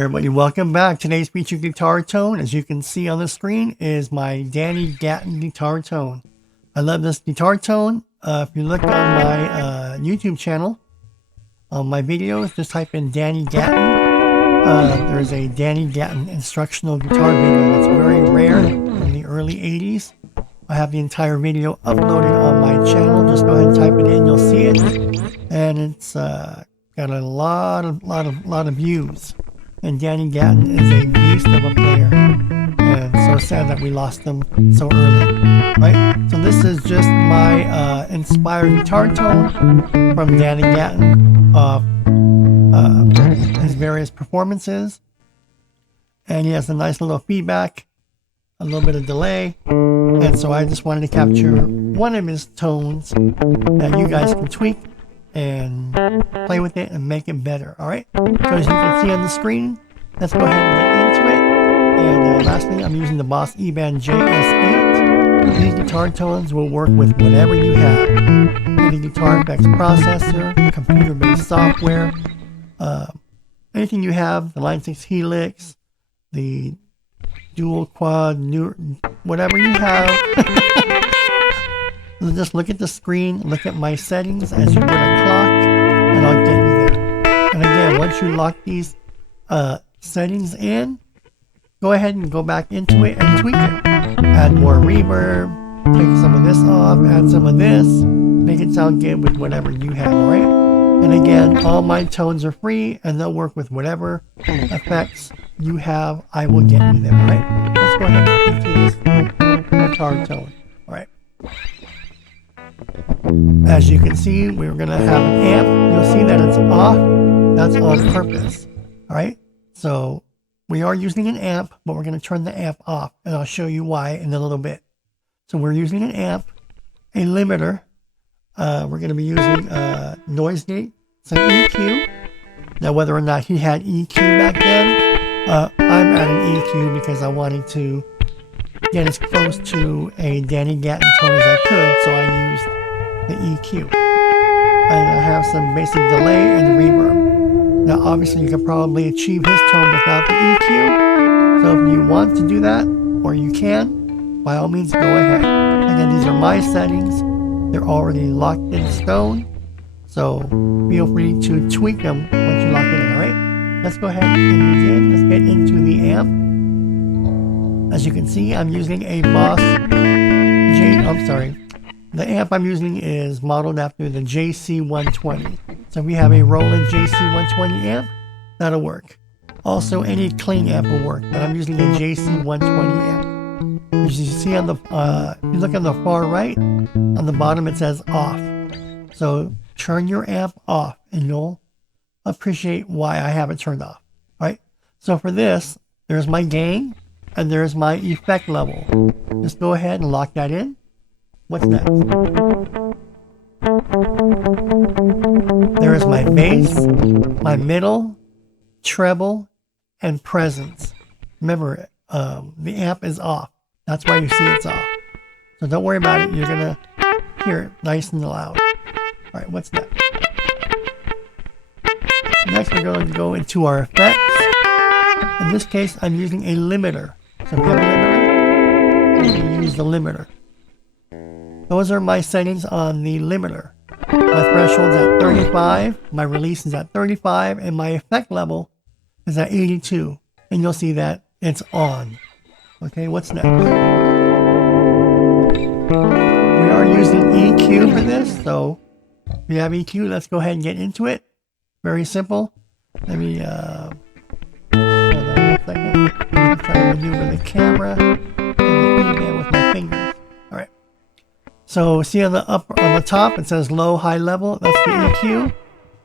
Everybody, welcome back. Today's featured guitar tone, as you can see on the screen, is my Danny GATTON guitar tone. I love this guitar tone. If you look on my YouTube channel, on my videos, just type in Danny GATTON. There's a Danny GATTON instructional guitar video that's very rare in the early 80s. I have the entire video uploaded on my channel. Just go ahead and type it in, you'll see it. And it's got a lot of views. And Danny GATTON is a beast of a player, and so sad that we lost him so early, right? So this is just my inspired guitar tone from Danny GATTON of his various performances, and he has a nice little feedback, a little bit of delay, and so I just wanted to capture one of his tones that you guys can tweak and play with it and make it better. All right, so as you can see on the screen, let's go ahead and get into it. And lastly, I'm using the Boss eBAND JS-10. These guitar tones will work with whatever you have: any guitar effects processor, computer-based software, anything you have, the Line 6 Helix, the dual quad, whatever you have. Just look at the screen, look at my settings as you would a clock, and I'll get you there. And again, once you lock these settings in, go ahead and go back into it and tweak it. Add more reverb, take some of this off, add some of this, make it sound good with whatever you have, alright? And again, all my tones are free and they'll work with whatever effects you have. I will get you there, alright? Let's go ahead and into this guitar tone, alright? As you can see, we're going to have an amp. You'll see that it's off. That's on purpose. Alright? So we are using an amp, but we're going to turn the amp off. And I'll show you why in a little bit. So we're using an amp, a limiter. We're going to be using noise gate, some EQ. Now whether or not he had EQ back then, I'm at an EQ because I wanted to get as close to a Danny GATTON tone as I could, so I used the EQ. And I have some basic delay and reverb. Now obviously you can probably achieve his tone without the EQ, so if you want to do that, or you can, by all means go ahead. Again, these are my settings. They're already locked in stone, so feel free to tweak them once you lock it in, alright? Let's go ahead and begin. Let's get into the amp. As you can see, I'm using a Boss the amp I'm using is modeled after the JC-120. So if we have a Roland JC-120 amp, that'll work. Also, any clean amp will work, but I'm using a JC-120 amp. As you see on the, if you look on the far right, on the bottom it says off. So turn your amp off and you'll appreciate why I have it turned off, right? So for this, there's my gain and there's my effect level. Just go ahead and lock that in. What's next? There is my bass, my middle, treble, and presence. Remember, the amp is off. That's why you see it's off. So don't worry about it. You're going to hear it nice and loud. All right, what's next? Next, we're going to go into our effects. In this case, I'm using a limiter. So if you have a limiter, you can use the limiter. Those are my settings on the limiter. My threshold's at 35, my release is at 35, and my effect level is at 82. And you'll see that it's on. Okay, what's next? We are using EQ for this, so if you have EQ, let's go ahead and get into it. Very simple. Let me, hold on a second. I'm trying to maneuver the camera and the eBAND with my fingers. Alright. So see on the top it says low, high level. That's the EQ.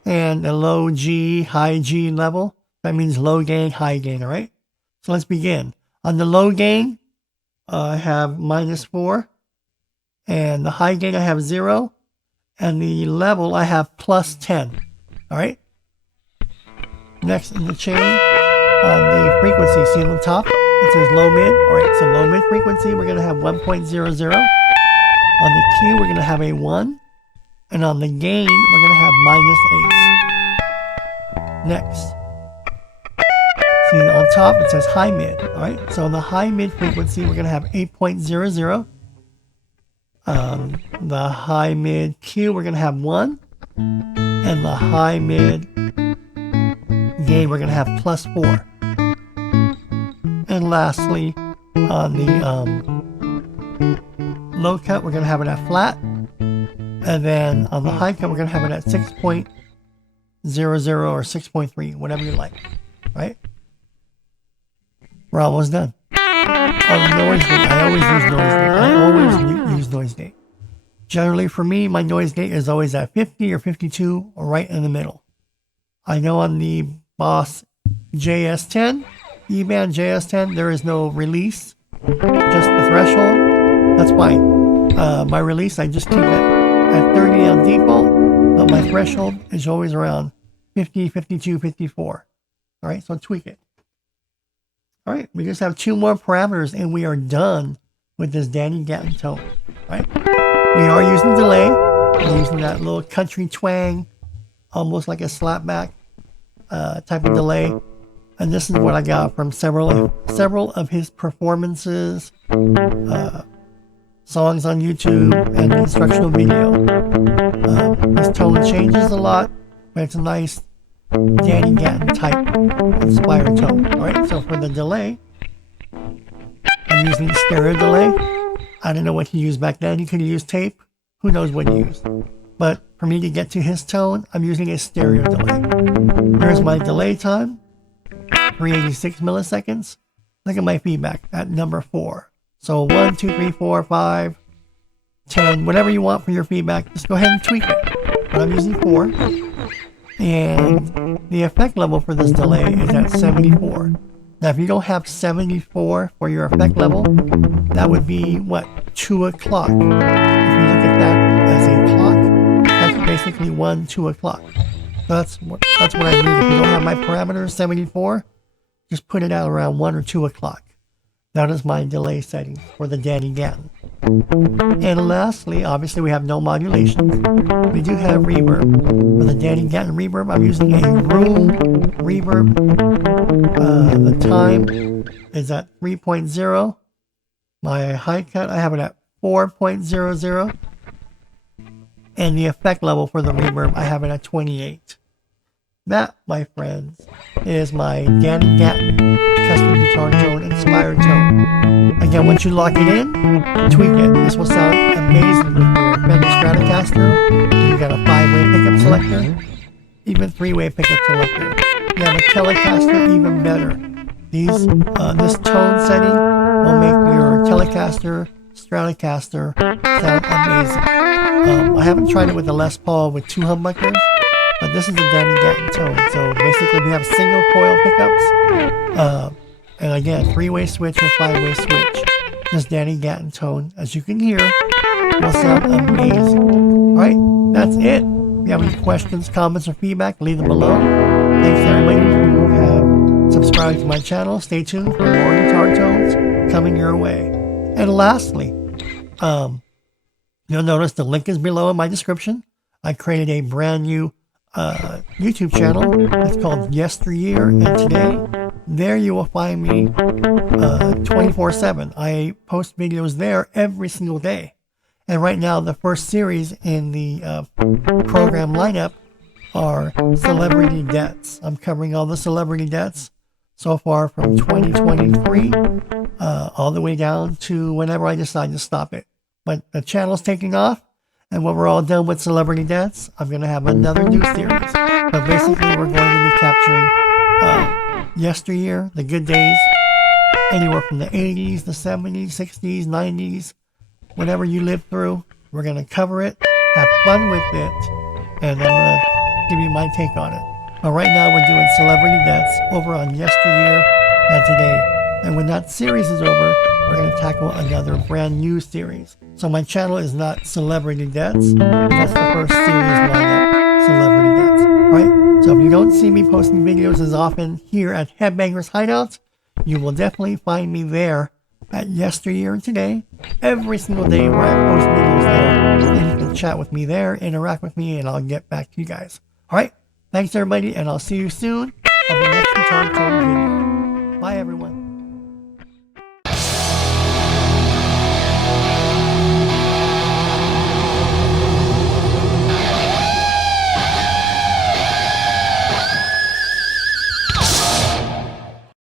And a low G, high G level. That means low gain, high gain. Alright. So let's begin. On the low gain, I have -4. And the high gain I have 0. And the level I have +10. Alright. Next in the chain, on the frequency, see on the top, it says low mid. Alright, so low mid frequency, we're going to have 1.00. On the Q, we're going to have a 1. And on the gain, we're going to have -8. Next, see on top it says high mid. All right, so the high mid frequency we're going to have 8.00. The high mid Q we're going to have 1, and the high mid gain we're going to have +4. And lastly, on the low cut we're going to have it at flat, and then on the high cut we're going to have it at 6.00 or 6.3, whatever you like. Right? We're almost done. Noise gate, I always use noise gate. I always use noise gate. Generally for me, my noise gate is always at 50 or 52 or right in the middle. I know on the Boss JS-10, eBAND JS-10, there is no release, just the threshold. That's fine. My release, I just keep it at 30 on default, but my threshold is always around 50, 52, 54. All right, so tweak it. All right, we just have 2 more parameters and we are done with this Danny Gatton tone. Right? We are using delay. We're using that little country twang, almost like a slapback type of delay. And this is what I got from several of his performances, songs on YouTube, and instructional video. His tone changes a lot, but it's a nice Danny Gatton type inspired tone. Alright, so for the delay, I'm using stereo delay. I don't know what he used back then. He could have used tape. Who knows what he used. But for me to get to his tone, I'm using a stereo delay. Here's my delay time, 386 milliseconds. Look at my feedback at number 4. So 1, 2, 3, 4, 5, 10, whatever you want for your feedback, just go ahead and tweak it. But I'm using 4. And the effect level for this delay is at 74. Now, if you don't have 74 for your effect level, that would be, what, 2 o'clock. If you look at that as a clock, that's basically 1, 2 o'clock. So that's what I mean. If you don't have my parameters 74, just put it out around 1 or 2 o'clock. That is my delay setting for the Danny Gatton. And lastly, obviously we have no modulations. We do have reverb. For the Danny Gatton reverb, I'm using a room reverb. The time is at 3.0. My high cut, I have it at 4.00. And the effect level for the reverb, I have it at 28. That, my friends, is my Danny Gatton custom guitar tone inspired tone. Again, once you lock it in, tweak it. This will sound amazing with your Fender Stratocaster. You got a 5-way pickup selector, even 3-way pickup selector. You have a Telecaster, even better. This tone setting will make your Telecaster, Stratocaster sound amazing. I haven't tried it with the Les Paul with 2 humbuckers, but this is a Danny Gatton tone. So basically we have single coil pickups, and again, 3-way switch or 5-way switch. This Danny Gatton tone, as you can hear, will sound amazing. Alright, that's it. If you have any questions, comments, or feedback, leave them below. Thanks to everybody who have subscribed to my channel. Stay tuned for more guitar tones coming your way. And lastly, you'll notice the link is below in my description. I created a brand new YouTube channel. It's called Yesteryear, and today, there you will find me 24/7. I post videos there every single day. And right now, the first series in the program lineup are celebrity deaths. I'm covering all the celebrity deaths so far from 2023 all the way down to whenever I decide to stop it. But the channel's taking off, and when we're all done with celebrity deaths, I'm going to have another new series. But basically, we're going to be capturing yesteryear, the good days, anywhere from the 80s, the 70s, 60s, 90s, whatever you lived through. We're going to cover it, have fun with it, and I'm going to give you my take on it. But right now, we're doing celebrity deaths over on Yesteryear and today. And when that series is over, we're going to tackle another brand new series. So my channel is not celebrity deaths. That's the first series lineup, celebrity deaths. Alright, so if you don't see me posting videos as often here at Headbangers Hideouts, you will definitely find me there at Yesteryear and today, every single day where I post videos there. And you can chat with me there, interact with me, and I'll get back to you guys. Alright, thanks everybody, and I'll see you soon on the next guitar tone video.